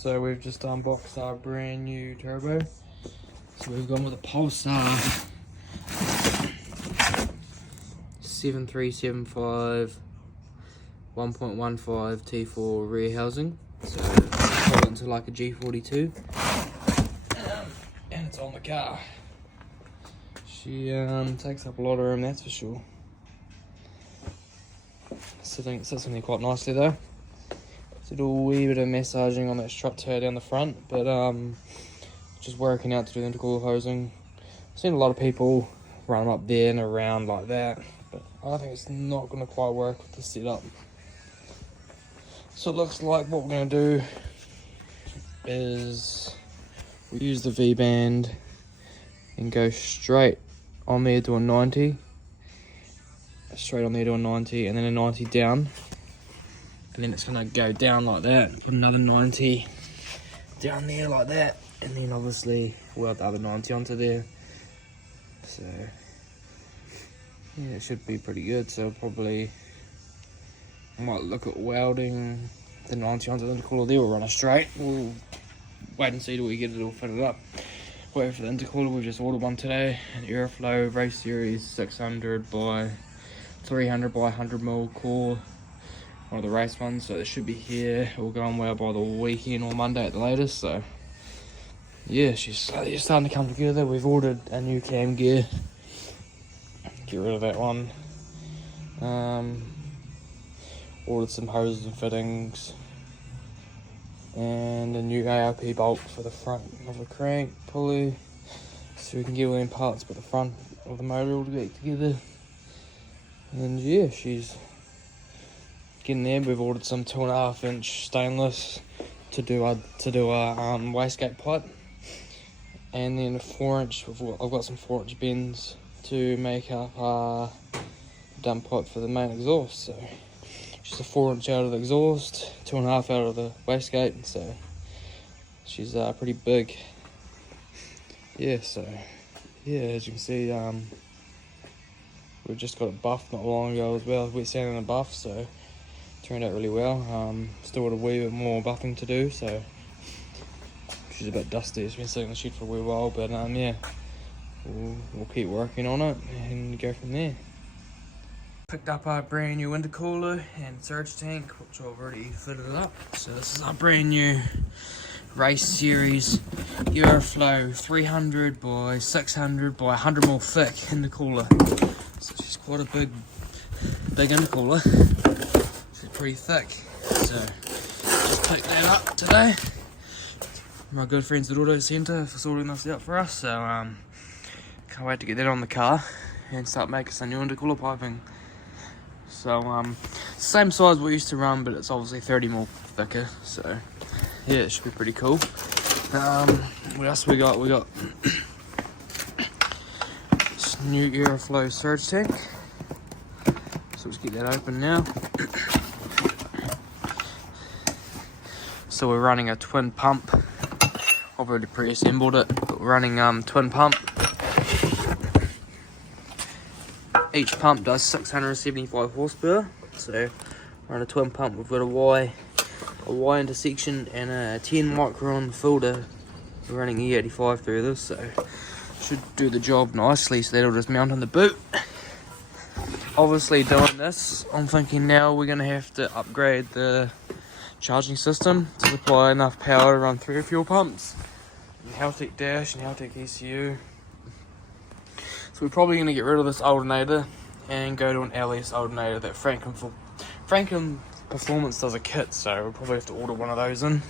So we've just unboxed our brand new turbo. So we've gone with a Pulsar 7375 1.15 T4 rear housing. So put it into like a G42. And it's on the car. She takes up a lot of room, that's for sure. Sits in there quite nicely though. Did a wee bit of massaging on that strut toe down the front, but just working out to do the intercooler hosing. I've seen a lot of people run them up there and around like that, but I think it's not going to quite work with the setup. So it looks like what we're going to do is we use the V-band and go straight on there to a 90, straight on there to a 90, and then a 90 down. And then it's going to go down like that, put another 90 down there like that, and then obviously weld the other 90 onto there. So yeah, it should be pretty good. So probably I might look at welding the 90 onto the intercooler there. We'll run it straight. We'll wait and see till we get it all fitted up. Wait for the intercooler. We've just ordered one today, an Airflow Race Series 600 by 300 by 100mm core. One of the race ones, so it should be here. We'll go on well by the weekend or Monday at the latest. So yeah, she's starting to come together. We've ordered a new cam gear. Get rid of that one. Ordered some hoses and fittings, and a new ARP bolt for the front of the crank pulley, so we can get all them parts but the front of the motor all to get together. And yeah, she's getting there. We've ordered some 2.5-inch stainless to do our wastegate pipe, and then a 4-inch. I've got some 4-inch bends to make up our dump pipe for the main exhaust. So just a 4-inch out of the exhaust, 2.5 out of the wastegate. So she's pretty big. Yeah. So yeah, as you can see, we just got it buffed not long ago as well. Wet sanding and buff, so turned out really well. Still got a wee bit more buffing to do, so she's a bit dusty. It's been sitting on the sheet for a wee while, but yeah, we'll keep working on it and go from there. Picked up our brand new intercooler and surge tank, which I've already fitted up. So this is our brand new Race Series Airflow 300 by 600 by 100mm thick intercooler. So she's quite a big intercooler. Pretty thick, so just picked that up today. My good friends at Auto Centre for sorting this out for us, so can't wait to get that on the car and start making some new intercooler piping. So same size we used to run, but it's obviously 30mm thicker, so yeah, it should be pretty cool. What else we got? We got this new Airflow surge tank, so let's get that open now. So we're running a twin pump. I've already pre-assembled it, but we're running twin pump. Each pump does 675 horsepower. So we're on a twin pump. We've got a Y intersection and a 10 micron filter. We're running E85 through this, so should do the job nicely. So that'll just mount on the boot. Obviously doing this, I'm thinking now we're gonna have to upgrade the charging system to supply enough power to run 3 fuel pumps, and Haltech dash and Haltech ECU. So we're probably going to get rid of this alternator and go to an LS alternator that Franklin Performance does a kit, so we'll probably have to order one of those in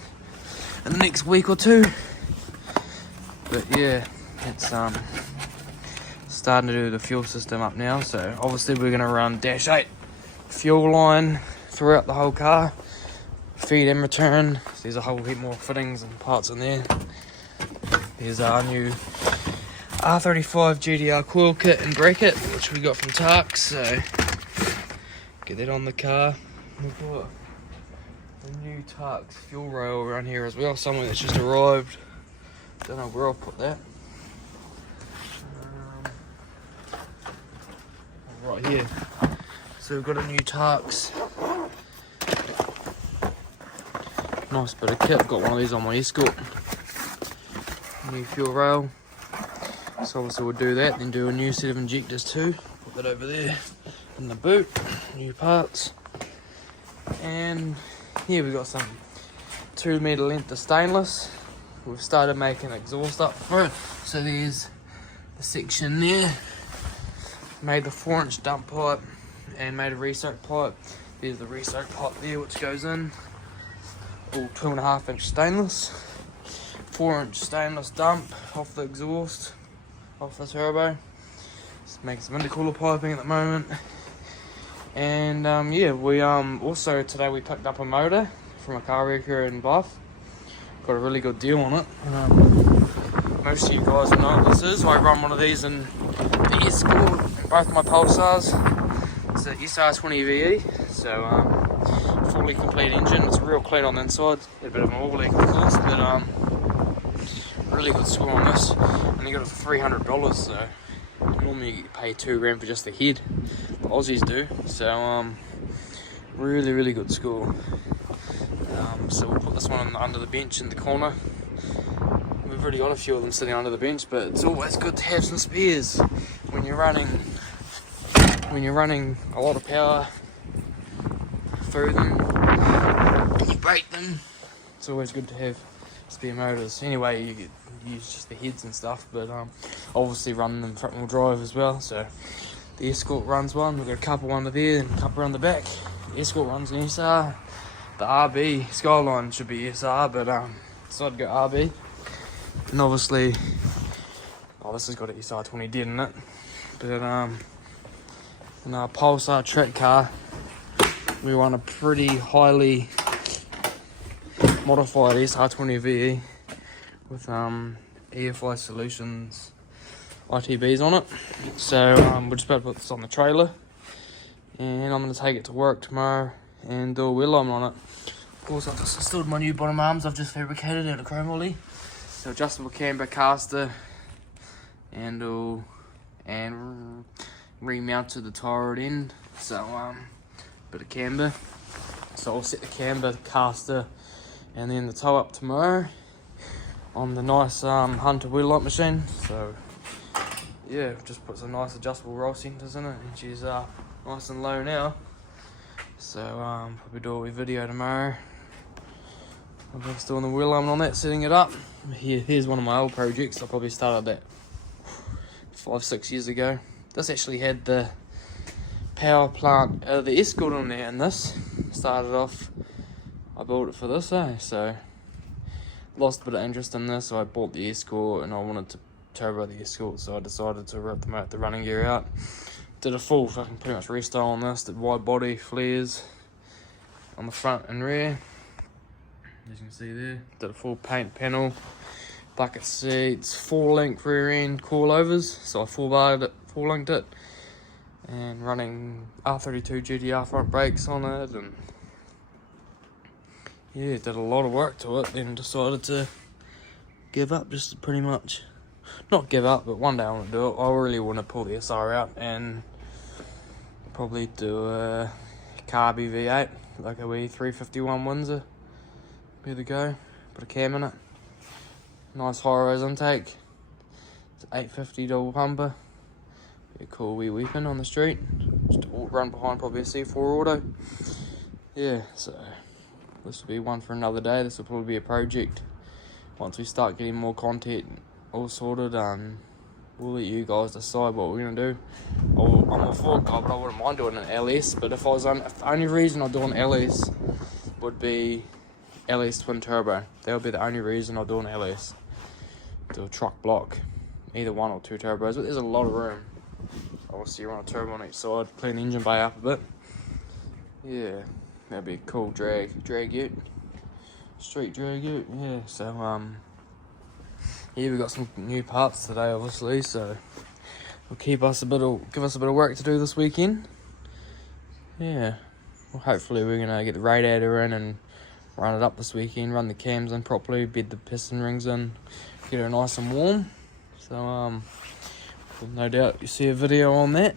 the next week or two. But yeah, it's starting to do the fuel system up now. So obviously we're going to run dash 8 fuel line throughout the whole car. Feed and return. So there's a whole heap more fittings and parts in there. There's our new R35 GDR coil kit and brake kit, which we got from Tarks. So get that on the car. We've got the new Tarks fuel rail around here as well, somewhere that's just arrived. Don't know where I'll put that. Right here. So we've got a new Tarks Nice bit of kit. Got one of these on my Escort. New fuel rail. So obviously we'll do that, then do a new set of injectors too. Put that over there in the boot. New parts. And here we got some 2 metre length of stainless. We've started making exhaust up for it. So there's the section there. Made the 4-inch dump pipe and made a re-soak pipe. There's the re-soak pipe there which goes in. All 2.5-inch stainless. 4-inch stainless dump off the exhaust, off the turbo. Just making some intercooler piping at the moment. And yeah, we also today we picked up a motor from a car wrecker in Buff. Got a really good deal on it. Most of you guys know what this is. I run one of these in the Escort and both my Pulsars. It's a SR20VE, so fully complete engine. It's real clean on the inside. Had a bit of an oil leak of course, but really good score on this. And you got it for $300, so normally you pay $2 for just the head. The Aussies do, so really good score. So we'll put this one under the bench in the corner. We've already got a few of them sitting under the bench, but it's always good to have some spares when you're running a lot of power through them and you break them. It's always good to have spare motors. Anyway, you use just the heads and stuff, but obviously run them front wheel drive as well. So the Escort runs one. We've got a couple under there and a couple around the back. The Escort runs an SR. The RB Skyline should be SR, but decided to go RB. And obviously, this has got an SR20DET in it. But in our Pulsar track car, we run a pretty highly modified SR20VE with EFI Solutions ITBs on it. So we're just about to put this on the trailer, and I'm going to take it to work tomorrow and do a wheel line on it. Of course, I've just installed my new bottom arms I've just fabricated out of chrome woolly. So adjustable camber caster handle and remounted the tire end. So bit of camber. So I'll set the camber, the caster, and then the toe up tomorrow on the nice Hunter wheel light machine. So yeah, just put some nice adjustable roll centers in it, and she's nice and low now. So probably do a wee video tomorrow. I'm just doing the wheel arm on that, setting it up. Here's one of my old projects. I probably started that 5-6 years ago. This actually had the power plant, the Escort on there, and this started off. I built it for this, so lost a bit of interest in this. So I bought the Escort, and I wanted to turbo the Escort, so I decided to rip the running gear out. Did a full fucking pretty much restyle on this. Did wide body flares on the front and rear, as you can see there. Did a full paint panel, bucket seats, 4-link rear end coilovers. So I full linked it, and running R32 GTR front brakes on it, and yeah, did a lot of work to it. Then decided to give up, just to pretty much not give up, but one day I want to do it. I really want to pull the SR out and probably do a carby V8, like a wee 351 Windsor. Be the go. Put a cam in it. Nice high-rise intake. It's 850 double pumper. Be a cool wee weapon on the street. Just run behind probably a C4 auto. Yeah, so this will be one for another day. This will probably be a project once we start getting more content all sorted. We'll let you guys decide what we're gonna do. I'm a Ford guy, but I wouldn't mind doing an LS. But if the only reason I'd do an LS would be LS twin turbo. That would be the only reason I'd do an LS. Do a truck block, either 1 or 2 turbos. But there's a lot of room. Obviously, you run a turbo on each side, clean the engine bay up a bit. Yeah, that'd be a cool drag ute, street drag ute. Yeah, so yeah, we got some new parts today, obviously, so it'll give us a bit of work to do this weekend. Yeah, well, hopefully we're gonna get the radiator in and run it up this weekend, run the cams in properly, bed the piston rings in, get her nice and warm. So no doubt you see a video on that.